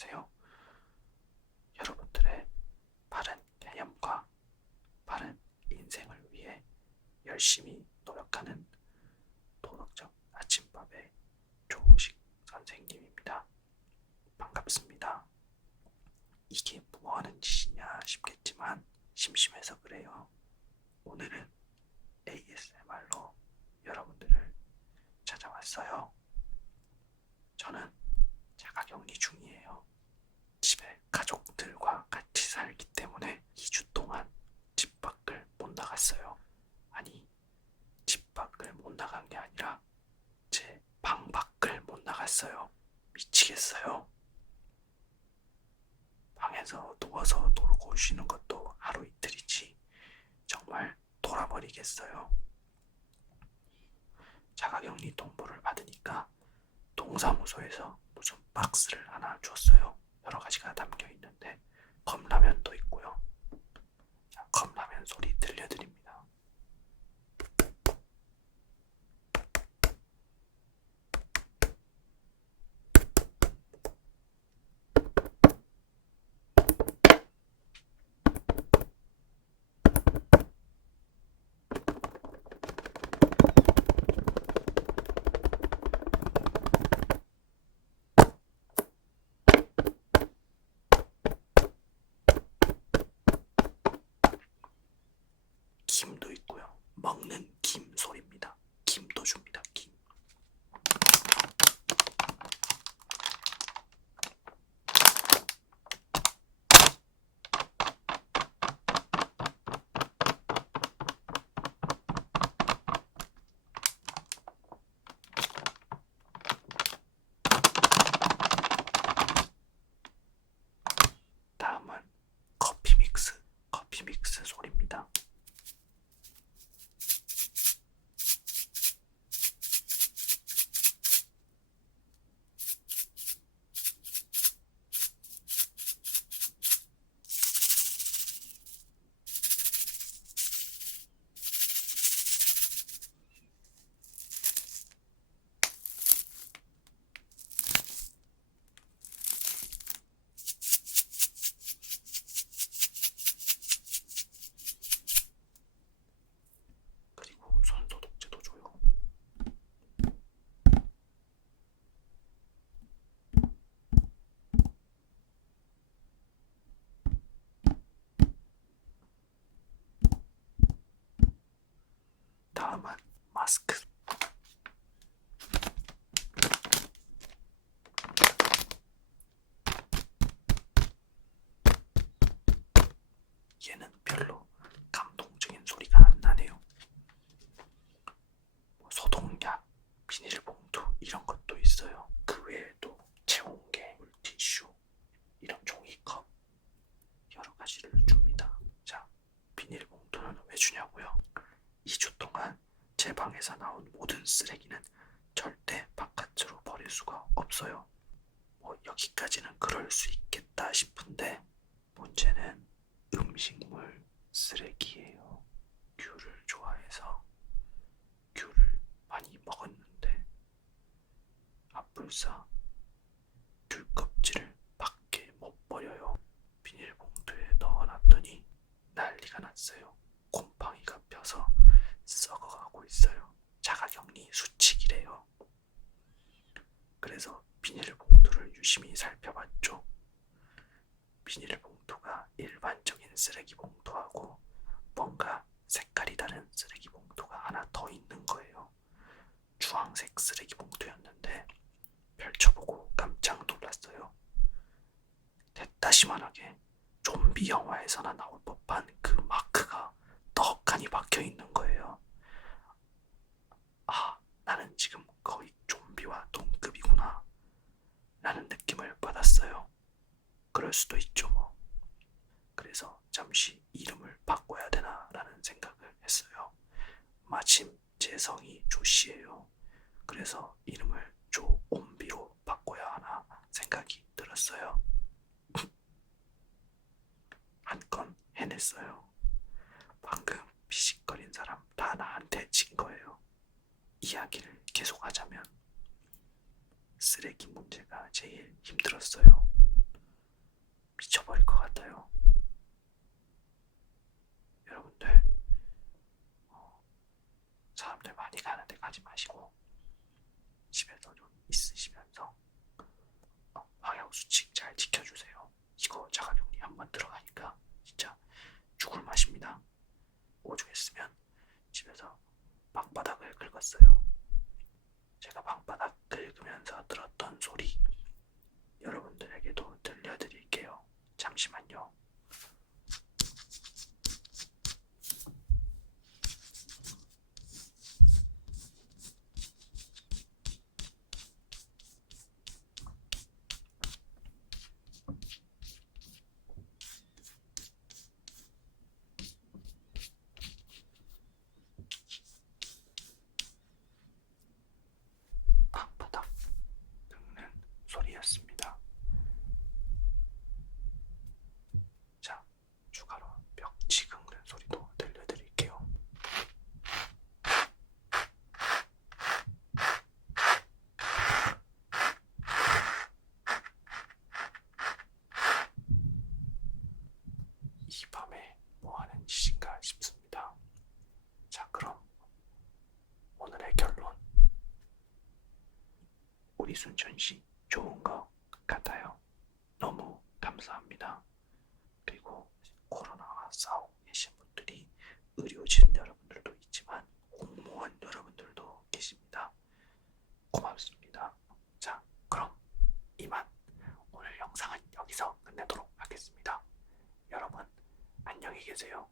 안녕하세요. 여러분들의 바른 개념과 바른 인생을 위해 열심히 노력하는 도덕적 아침밥의 조식 선생님입니다. 반갑습니다. 이게 뭐 하는 짓이냐 싶겠지만 심심해서 그래요. 오늘은 ASMR로 여러분들을 찾아왔어요. 저는 격리 중이에요. 집에 가족들과 같이 살기 때문에 2주 동안 집 밖을 못 나갔어요. 아니, 집 밖을 못 나간 게 아니라 제 방 밖을 못 나갔어요. 미치겠어요. 방에서 누워서 놀고 쉬는 것도 하루 이틀이지. 정말 돌아버리겠어요. 자가격리 통보를 받으니까 동사무소에서 무슨 박스를 하나 줬어요. 여러 가지가 담겨 있는데 컵라면도 있고요. 쓰레기는 절대 바깥으로 버릴 수가 없어요. 뭐 여기까지는 그럴 수 있겠다 싶은데 문제는 음식물 쓰레기예요. 귤을 좋아해서 귤을 많이 먹었는데 아뿔싸 귤 껍질을 밖에 못 버려요. 비닐봉투에 넣어놨더니 난리가 났어요. 곰팡이가 펴서 썩어가고 있어요. 자가격리 수칙이래요. 그래서 비닐봉투를 유심히 살펴봤죠. 비닐봉투가 일반적인 쓰레기 봉투하고 뭔가 색깔이 다른 쓰레기 봉투가 하나 더 있는 거예요. 주황색 쓰레기 봉투였는데 펼쳐보고 깜짝 놀랐어요. 대따시만하게 좀비 영화에서나 나올 법한 그 마크가 떡하니 박혀 있는 거예요. 아, 나는 지금 거의 좀비와 동급이구나. 라는 느낌을 받았어요. 그럴 수도 있죠, 뭐. 그래서 잠시 이름을 바꿔야 되나 라는 생각을 했어요. 마침 제 성이 조씨예요. 그래서 이름을 조옴비로 바꿔야 하나 생각이 들었어요. 한 건 해냈어요. 방금 피식거린 사람 다 나한테 진 거예요. 이야기를 계속하자면 쓰레기 문제가 제일 힘들었어요. 미쳐버릴 것 같아요. 여러분들 어, 사람들 많이 가는 데 가지 마시고 이 밤에 뭐하는 짓인가 싶습니다. 자 그럼 오늘의 결론 우리 순천시 좋은 것 같아요. 계세요.